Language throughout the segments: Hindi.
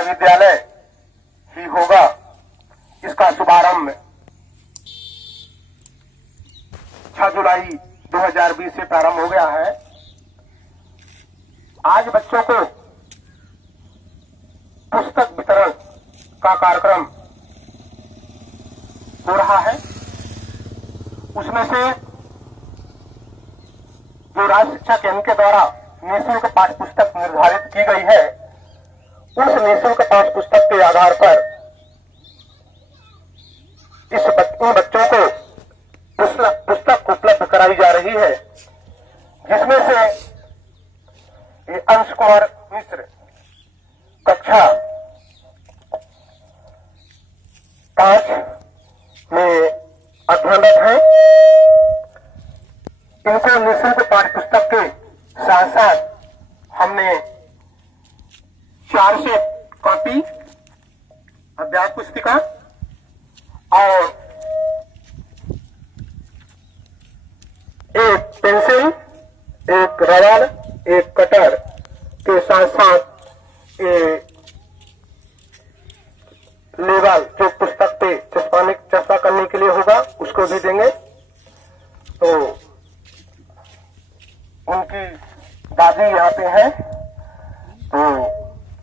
विद्यालय ही होगा। इसका शुभारंभ 6 जुलाई 2020 से प्रारंभ हो गया है। आज बच्चों को पुस्तक वितरण का कार्यक्रम हो रहा है। उसमें से जो राज्य शिक्षा केंद्र के द्वारा निःशुल्क पाठ्य पुस्तक निर्धारित की गई है, उस निःशुल्क पाठ्य पुस्तक के आधार पर इन बच्चों को पुस्तक उपलब्ध कराई जा रही है, जिसमें से अंश कुमार मिश्र कक्षा 5 में अध्ययनरत है। इनको निःशुल्क पाठ्य पुस्तक के साथ साथ हमने 400 कॉपी, अभ्यास पुस्तिका और एक पेंसिल, एक रबर, एक कटर के साथ साथ लेबल जो पुस्तक पे चस्पा करने के लिए होगा, उसको भी देंगे। तो उनकी दादी यहाँ पे है, तो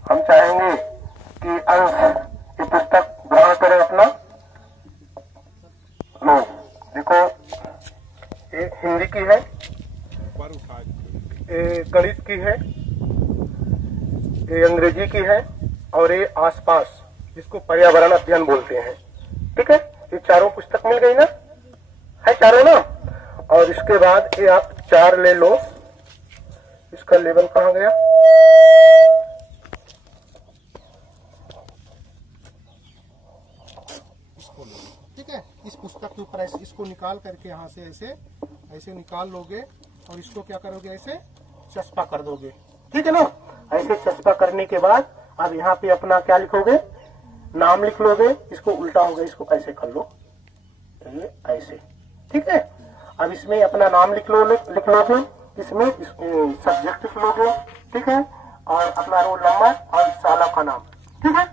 हम चाहेंगे कि अंश ये पुस्तक ग्रहण करें अपना। लो देखो, ये हिंदी की है, ये गणित की है, ये अंग्रेजी की है और ये आसपास, जिसको पर्यावरण अध्ययन बोलते हैं। ठीक है, ये चारों पुस्तक मिल गई ना, है चारों ना। और इसके बाद ये आप 4 ले लो। इसका लेवल कहाँ गया? ठीक है, इस पुस्तक के ऊपर ऐसे इसको निकाल करके यहाँ से ऐसे ऐसे निकाल लोगे और इसको क्या करोगे, ऐसे चस्पा कर दोगे। ठीक है ना। ऐसे चस्पा करने के बाद अब यहाँ पे अपना क्या लिखोगे, नाम लिख लोगे। इसको उल्टा होगा, इसको ऐसे कर लो, ये ऐसे। ठीक है, अब इसमें अपना नाम लिख लोगे, इसमें सब्जेक्ट लिख लोगे। ठीक है, और अपना रोल नंबर और साला का नाम। ठीक है,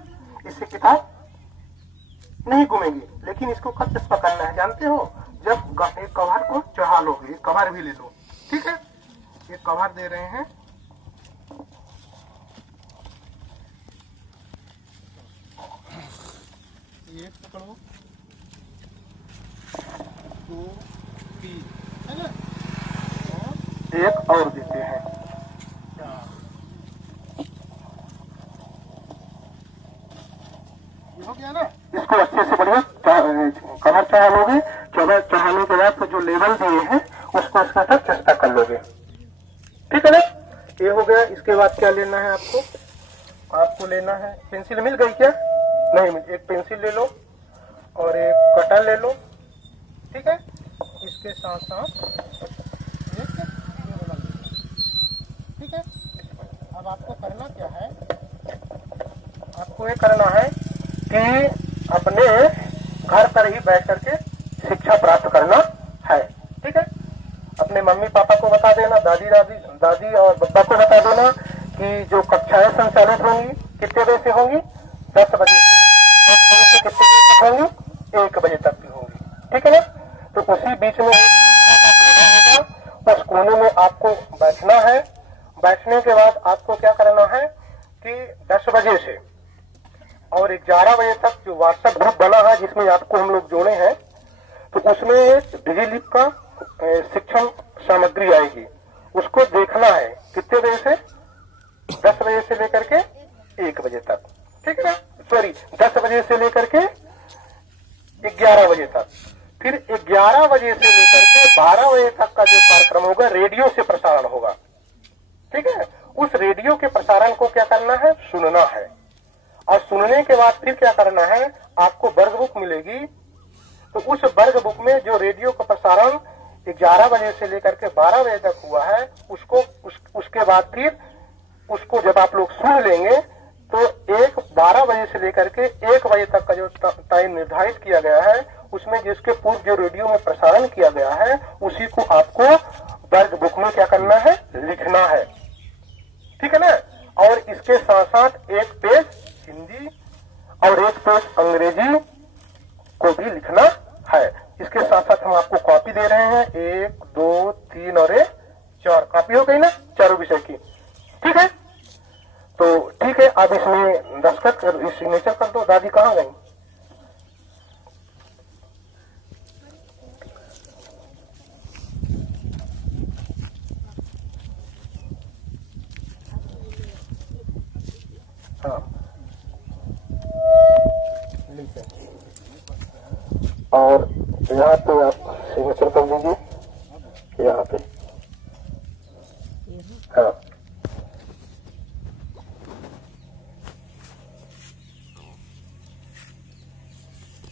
इससे किताब नहीं घूमेगी। लेकिन इसको कब चस्पा करना है जानते हो? जब एक कवर को चढ़ा लोगे। कवर भी ले लो। ठीक है, ये कवर दे रहे हैं। ये पकड़ो, 2 3 है ना, और एक और देते हैं। ये हो गया ना। इसको अच्छे से बढ़िया कवर चढ़ा लोगे। कवर चढ़ाने के बाद जो लेवल दिए हैं उसको इसके साथ चस्पा कर लोगे। ठीक है ना, ये हो गया। इसके बाद क्या लेना है आपको लेना है, पेंसिल मिल गई क्या? नहीं मिल। एक पेंसिल ले लो और एक कटर ले लो। ठीक है, इसके साथ साथ ठीक है। अब आपको करना क्या है? आपको ये करना है कि अपने घर पर ही बैठ करके शिक्षा प्राप्त करना है। ठीक है, अपने मम्मी पापा को बता देना, दादी और बब्बा को बता देना कि जो कक्षाएं संचालित होंगी कितने बजे से होंगी? 10 बजे से कितने बजे तक होंगी? 1 बजे तक भी होंगी। ठीक है ना। तो उसी बीच में उस कोने में आपको बैठना है। बैठने के बाद आपको क्या करना है कि 10 बजे से और 11 बजे तक जो व्हाट्सएप ग्रुप बना है, जिसमें आपको हम लोग जोड़े हैं, तो उसमें डिजिलिप का शिक्षण सामग्री आएगी। उसको देखना है कितने बजे से? 10 बजे से लेकर के 1 बजे तक। ठीक है ना, सॉरी 10 बजे से लेकर के 11 बजे तक। फिर 11 बजे से लेकर के 12 बजे तक का जो कार्यक्रम होगा, रेडियो से प्रसारण होगा। ठीक है, उस रेडियो के प्रसारण को क्या करना है? सुनना है। और सुनने के बाद फिर क्या करना है? आपको वर्ग बुक मिलेगी। तो उस वर्ग बुक में जो रेडियो का प्रसारण 11 बजे से लेकर के 12 बजे तक हुआ है, उसके बाद फिर उसको जब आप लोग सुन लेंगे तो 12 बजे से लेकर के 1 बजे तक का जो टाइम निर्धारित किया गया है, उसमें जिसके पूर्व जो रेडियो में प्रसारण किया गया है, उसी को आपको वर्ग बुक में क्या करना है? लिखना है। ठीक है ना। और इसके साथ साथ एक पेज हिंदी और एक पेज अंग्रेजी को भी लिखना है। इसके साथ साथ हम आपको कॉपी दे रहे हैं, 1 2 3 और 4 कॉपी हो गई ना, चारों विषय की। ठीक है, तो ठीक है, आप इसमें दस्तखत कर, सिग्नेचर कर दो। दादी कहाँ गई? हाँ, और यहाँ पे आप सिग्नेचर कर दीजिए, यहाँ पे। हाँ,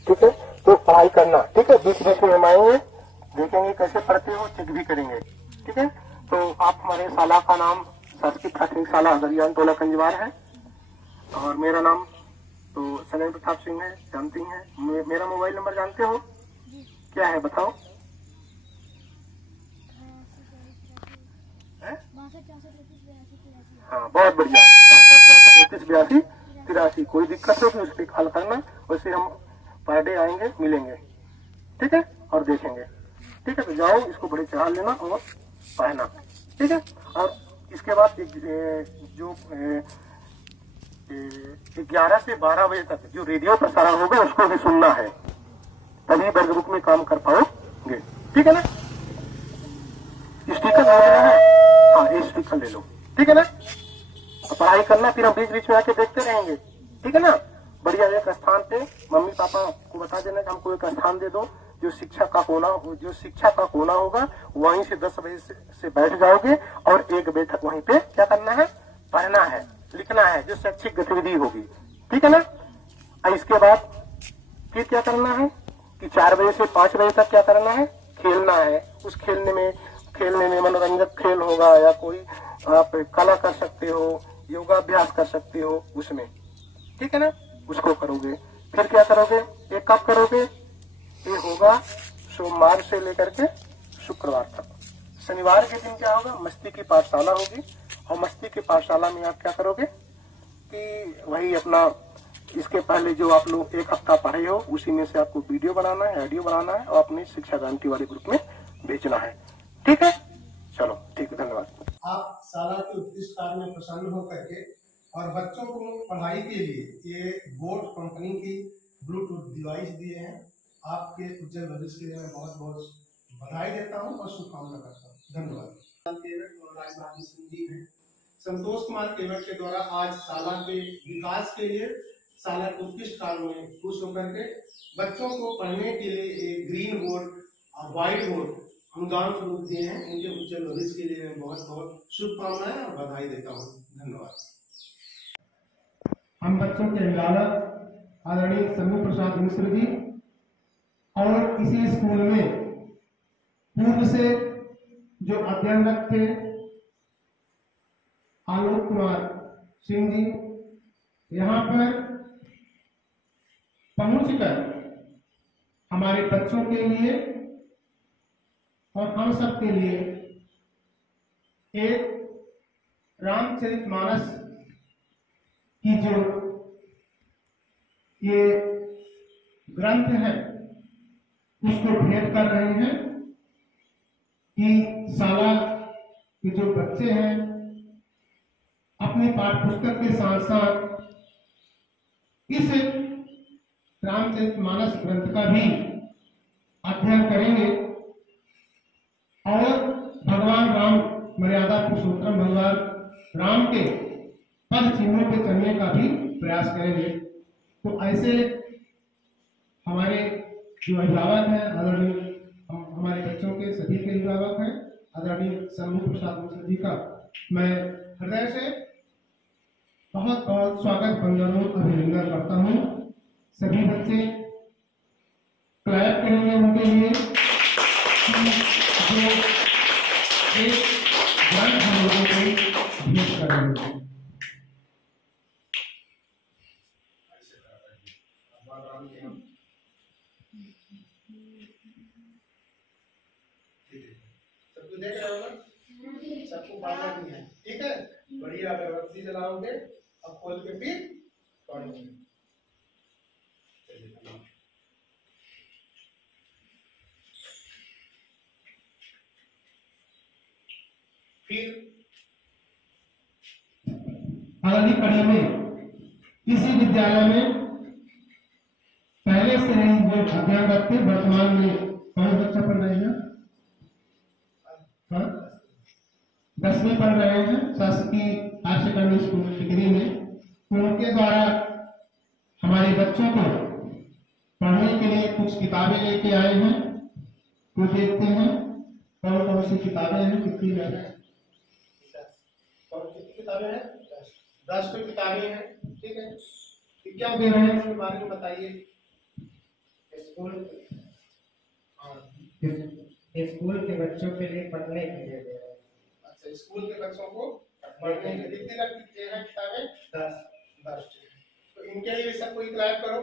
ठीक है, तो पढ़ाई करना। ठीक है, बीच बीच में हम आएंगे, देखेंगे कैसे पढ़ते हो, चेक भी करेंगे। ठीक है, तो आप हमारे शाला का नाम शासकीय प्राथमिक शाला अगरियान टोला कंजवार है, और मेरा नाम तो सलेम प्रताप सिंह है, जानती हैं। मेरा मोबाइल नंबर जानते हो क्या है, बताओ? हाँ, बहुत बढ़िया, 338283। कोई दिक्कत हो तो उस पर कॉल करना, वैसे हम पर डे आएंगे, मिलेंगे। ठीक है, और देखेंगे। ठीक है, तो जाओ, इसको बड़े चढ़ा लेना और पढ़ना। ठीक है, और इसके बाद जो 11 से 12 बजे तक जो रेडियो प्रसारण होगा उसको भी सुनना है, तभी वर्ग बुक में काम कर पाओगे। ठीक है ना? स्टिकर ले लेना है, हाँ, ये स्टिकर ले लो। ठीक है ना? पढ़ाई करना, फिर हम बीच बीच में आके देखते रहेंगे। ठीक है ना? बढ़िया, एक स्थान पे मम्मी पापा को बता देना कि हमको एक स्थान दे दो, जो शिक्षा का कोना होगा, वहीं से 10 बजे से बैठ जाओगे, और एक बैठक वहीं पे क्या करना है, पढ़ना है, लिखना है, जो शैक्षिक गतिविधि होगी। ठीक है ना? और इसके बाद फिर क्या करना है कि 4 बजे से 5 बजे तक क्या करना है, खेलना है। उस खेलने में मनोरंजक खेल होगा, या कोई आप कला कर सकते हो, योगाभ्यास कर सकते हो उसमें। ठीक है ना? उसको करोगे। फिर क्या करोगे, एक कब करोगे, ये होगा सोमवार से लेकर के शुक्रवार तक। शनिवार के दिन क्या होगा, मस्ती की पाठशाला होगी, और मस्ती की पाठशाला में आप क्या करोगे कि वही अपना इसके पहले जो आप लोग 1 हफ्ता पढ़े हो, उसी में से आपको वीडियो बनाना है, ऑडियो बनाना है, और अपनी शिक्षा क्रांति वाले ग्रुप में भेजना है। ठीक है, चलो ठीक है, धन्यवाद। आप शाला के उत्कृष्ट कार्य में प्रसन्न होकर के और बच्चों को पढ़ाई के लिए ये बोट कंपनी की ब्लूटूथ डिवाइस दिए हैं। आपके उज्जवल भविष्य के लिए मैं बहुत बहुत बधाई देता हूँ और शुभकामना करता हूँ। धन्यवाद। संतोष कुमार केवट के द्वारा आज शाला के विकास के लिए, शाला के उत्कृष्ट कार्य में खुश होकर के बच्चों को पढ़ने के लिए एक ग्रीन बोर्ड और व्हाइट बोर्ड अनुदान स्वरूप दिए हैं। इनके उज्जवल भविष्य के लिए मैं बहुत बहुत शुभकामनाएं और बधाई देता हूँ। धन्यवाद। हम बच्चों के अभिभावक आदरणीय शंभू प्रसाद मिश्र जी और इसी स्कूल में पूर्व से जो अध्ययनरत थे आलोक कुमार सिंह जी, यहाँ पर पहुंचकर हमारे बच्चों के लिए और हम सब के लिए एक रामचरितमानस की जो ये ग्रंथ है उसको भेंट कर रहे हैं कि शाला के जो बच्चे हैं अपने पाठ्य पुस्तक के साथ साथ इस रामचरितमानस ग्रंथ का भी अध्ययन करेंगे और भगवान राम, मर्यादा पुरुषोत्तम भगवान राम के पद चिन्हों पे चलने का भी प्रयास करेंगे। तो ऐसे हमारे जो अभिभावक हैं, आदरणीय हमारे बच्चों के सभी के अभिभावक हैं, आदरणीय शंभू प्रसाद मिश्र जी का मैं हृदय से बहुत बहुत स्वागत, वंदन और अभिनंदन करता हूँ। सभी बच्चे क्लैप करेंगे उनके लिए जो एक ग्रंथ हम लोगों को भेंट कर रहे हैं। सबको देख रहे हो ना, सबको बांटना भी है। ठीक है, बढ़िया अगरबत्ती जलाओगे और खोल के फिर फिर अगली कड़ी में इसी विद्यालय में पहले से ही जो अध्ययन रखते वर्तमान में कौन बच्चा पढ़ रहे हैं? 10वीं पढ़ रहे हैं शासकीय हायर सेकेंडरी स्कूल टिकरी में। उनके द्वारा हमारे बच्चों को पढ़ने के लिए कुछ किताबें लेके आए हैं, तो देखते हैं कौन कौन सी किताबें हैं, कितनी हैं। कितनी किताबें हैं? 10 किताबें हैं। ठीक है, क्या दे रहे हैं इसके बारे में बताइए। स्कूल के बच्चों के लिए पढ़ने के लिए दे रहे हैं। अच्छा, स्कूल के बच्चों को पढ़ने के लिए कितनी रखी हैं किताबें? 10। तो इनके लिए सबको क्लैप करो।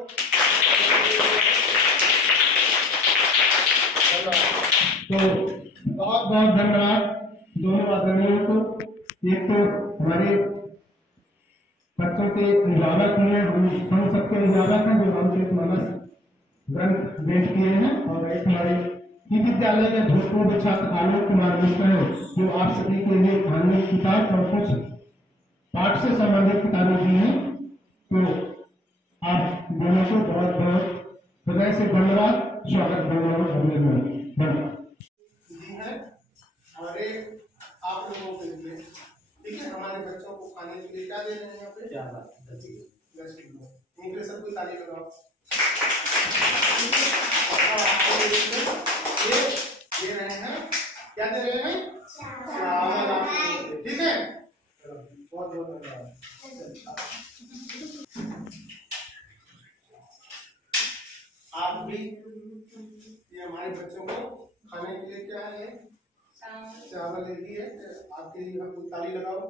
तो बहुत बहुत धन्यवाद दोनों आदरणियों को। एक तो हमारे बच्चों के अभिभावक हैं, हम सबके अभिभावक हैं जो रामचरितमानस ग्रंथ भेंट किए हैं, और एक हमारे ई विद्यालय के भूतपूर्व छात्र आलोक कुमार मिश्र हैं जो आप सभी के लिए कहानी किताब और कुछ पाठ से संबंधित किताबें दी हैं। तो आप दोनों को बहुत बहुत हृदय से धन्यवाद, स्वागत धन्यवाद। हमारे आप लोगों के लिए, ठीक है, हमारे बच्चों को खाने के लिए क्या दे रहे हैं यहाँ पे? 10 किलो। इनके लिए सबको ताली लगाओ। ये दे रहे हैं, क्या दे रहे हैं? चावल। ठीक है, बहुत बहुत धन्यवाद। आप भी ये हमारे बच्चों को खाने के लिए क्या है? चावल ले लिए। आपके लिए हम ताली लगाओ।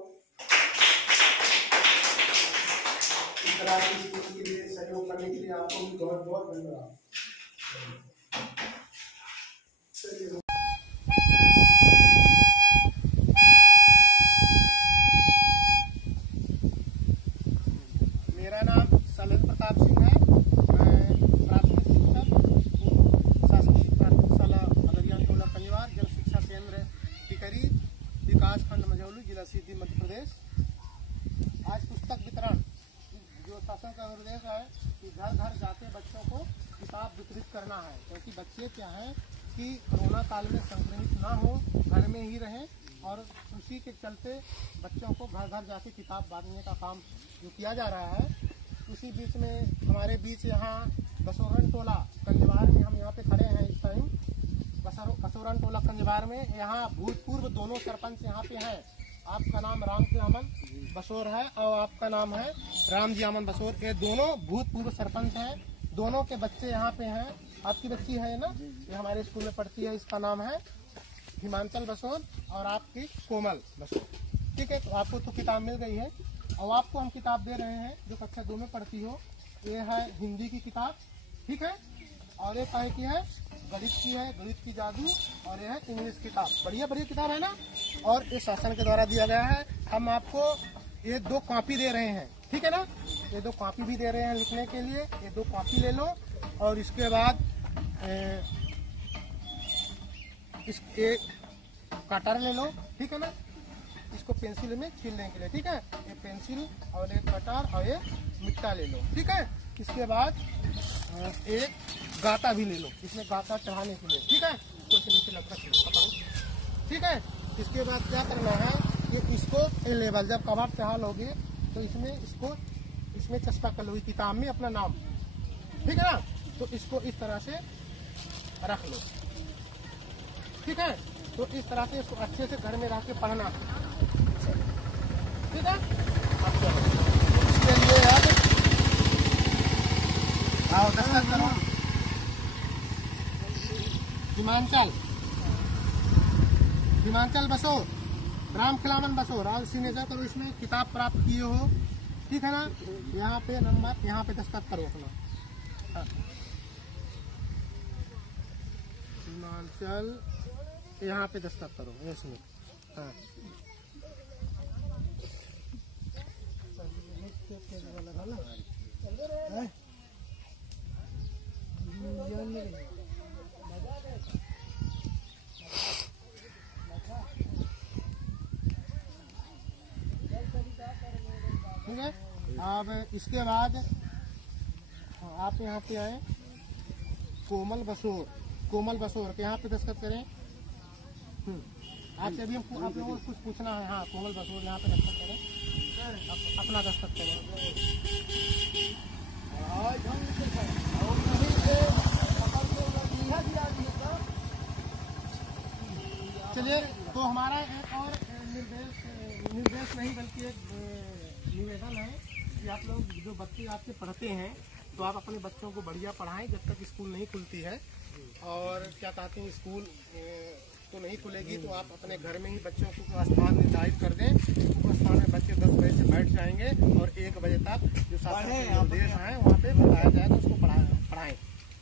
इस तरह की स्कूल के लिए सहयोग करने के लिए आपको भी बहुत बहुत धन्यवाद। मेरा नाम शैलेंद्र प्रताप सिंह है। मैं प्राथमिक शिक्षक शासकीय प्राथमिक शाला अगरिया टोला कंजवार जन शिक्षा केंद्र टिकरी विकास खंड मझौली जिला सीधी मध्य प्रदेश। आज पुस्तक वितरण जो शासन का निर्देश है कि घर घर जाके बच्चों को किताब वितरित करना है, क्योंकि बच्चे क्या है कि कोरोना काल में संक्रमित ना हो, घर में ही रहें, और उसी के चलते बच्चों को घर घर जाके किताब बांटने का काम जो किया जा रहा है। उसी बीच में हमारे बीच यहाँ बसोरन टोला कंजवार में हम यहाँ पे खड़े हैं इस टाइम। बसोरन टोला कंजवार में यहाँ भूतपूर्व दोनों सरपंच यहाँ पे हैं। आपका नाम राम जी अमन बसोर है और आपका नाम है राम जी अमन बसोर। ये दोनों भूतपूर्व सरपंच हैं। दोनों के बच्चे यहाँ पे हैं। आपकी बच्ची है ना, ये हमारे स्कूल में पढ़ती है, इसका नाम है हिमांचल बसोर और आपकी कोमल बसोर। ठीक है, तो आपको तो किताब मिल गई है। और आपको हम किताब दे रहे हैं जो कक्षा 2 में पढ़ती हो। ये है हिंदी की किताब, ठीक है, और ये कहे की है गणित की है, गणित की जादू, और ये है इंग्लिश किताब। बढ़िया बढ़िया किताब है ना। और ये शासन के द्वारा दिया गया है। हम आपको ये 2 कॉपी दे रहे हैं, ठीक है ना। ये 2 कॉपी भी दे रहे हैं लिखने के लिए। ये 2 कॉपी ले लो, और इसके बाद एक कटर ले लो, ठीक है ना। इसको पेंसिल में छीलने के लिए, ठीक है। ये पेंसिल और एक कटर और एक मिट्टा ले लो, ठीक है। इसके बाद एक गाता भी ले लो, इसमें गाता चढ़ाने के लिए, ठीक है। इसको नीचे लग रख लो, पकड़ो, ठीक है। इसके बाद क्या करना है, ये इसको लेवल जब कवर चढ़ा लोगे तो इसमें चस्पा कर लोगे किताब में अपना नाम, ठीक है ना। तो इसको इस तरह से रख लो, ठीक है। तो इस तरह से इसको अच्छे से घर में रख के पढ़ना, ठीक है। अब चलो इसके लिए याद आओ, दस्तखत करो। हिमांचल बसोर, राम खिलावन बसोर, और सिग्नेचर करो। इसमें किताब प्राप्त किए हो, ठीक है ना। यहाँ पे नंबर, यहाँ पे दस्तखत करो अपना। हिमांचल, यहाँ पे दस्तखत करो इसमें। हाँ, अब इसके बाद आप यहाँ पे आए, कोमल बसोर के यहाँ पे दस्तखत करें। आपसे अभी हम आप लोगों को कुछ पूछना है। हाँ, कोमल बसोर यहाँ पे दस्तखत करें, अपना दस्तखत करें। चलिए, तो हमारा एक और निर्देश नहीं बल्कि एक निवेदन है कि आप लोग जो बच्चे आपके पढ़ते हैं तो आप अपने बच्चों को बढ़िया पढ़ाएं जब तक स्कूल नहीं खुलती है। और क्या कहते हैं, स्कूल तो नहीं खुलेगी तो आप अपने घर में ही बच्चों को स्थान निर्धारित कर दें। उस स्थान में बच्चे 10 बजे से बैठ जाएंगे और 1 बजे तक जो शासन के निर्देश हैं वहाँ पे बताया जाएगा, उसको पढ़ाएं।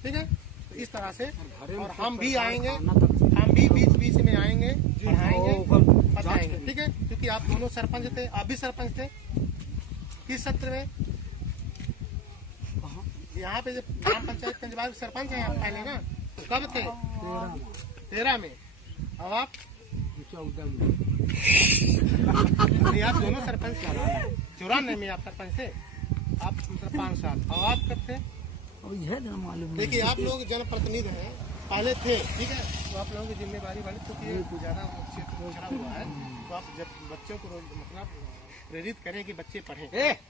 ठीक है, तो इस तरह से। और हम भी आएंगे, हम भी बीच में आएंगे, पढ़ाएंगे, बताएंगे। ठीक है, क्योंकि आप दोनों सरपंच थे, आप भी सरपंच थे। किस सत्र में? यहाँ पे जब ग्राम पंचायत कंजबार सरपंच हैं आप पहले ना, कब थे? 13 में। अब आप 14 में। आप दोनों सरपंच 94 में आप सरपंच थे, आप 5 साल। अब आप कब थे? मालूम। देखिए, आप लोग जनप्रतिनिधि हैं, पहले थे। ठीक है, तो आप लोगों की जिम्मेदारी वाली, क्योंकि ज्यादा क्षेत्र छड़ा हुआ है, तो आप जब बच्चों को मतलब प्रेरित करें कि बच्चे पढ़ें।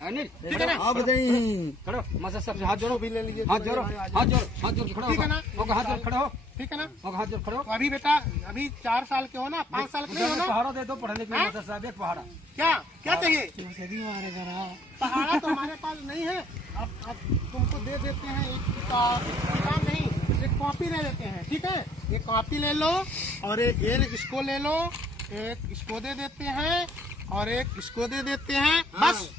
अनिल, ठीक है ना? आप नहीं खड़ो, मास्टर साहब से हाथ जोड़ो, भी ले लीजिए, हाथ जोड़ो, हाथ जोड़ खड़ो। ठीक है ना? हाथ जोड़ खड़ो हो, ठीक है ना? हाथ जोड़ खड़ो। तो अभी बेटा, अभी 4 साल के हो ना, 5 साल के नहीं हो ना? पहाड़ा दे दो पढ़ने के लिए मास्टर साहब, एक पहाड़ा। क्या चाहिए? पहाड़ा तो हमारे पास नहीं है। अब तुमको दे देते हैं एक किताब नहीं, एक कॉपी ले लेते हैं। ठीक है, एक कॉपी ले लो और एक इसको ले लो, एक इसको दे देते हैं और एक इसको दे देते हैं। बस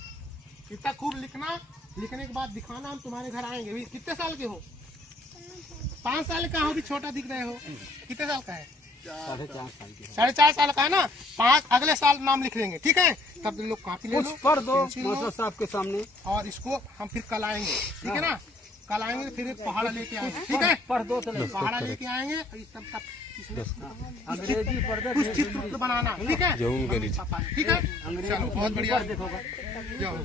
इतना खूब लिखना, लिखने के बाद दिखाना, हम तुम्हारे घर आएंगे। अभी कितने साल के हो? 5 साल का हो, भी छोटा दिख रहे हो। कितने साल का है? 4.5 साल की। 4.5 साल का है ना? 5 अगले साल नाम लिख लेंगे। ठीक है, तब लोग कॉपी ले लो, पढ़ दो पेंसिल लो, मास्टर साहब के सामने, और इसको हम फिर कल आएंगे। ठीक है ना? कल आएंगे फिर एक पहाड़ा लेके आएंगे। ठीक है, पढ़ दो चले। पहाड़ा लेके आएंगे। तब अंग्रेजी पढ़ दो, कुछ चित्र बनाना। ठीक है, ठीक है, अंग्रेजी बहुत बढ़िया। देखोगा। जाओ।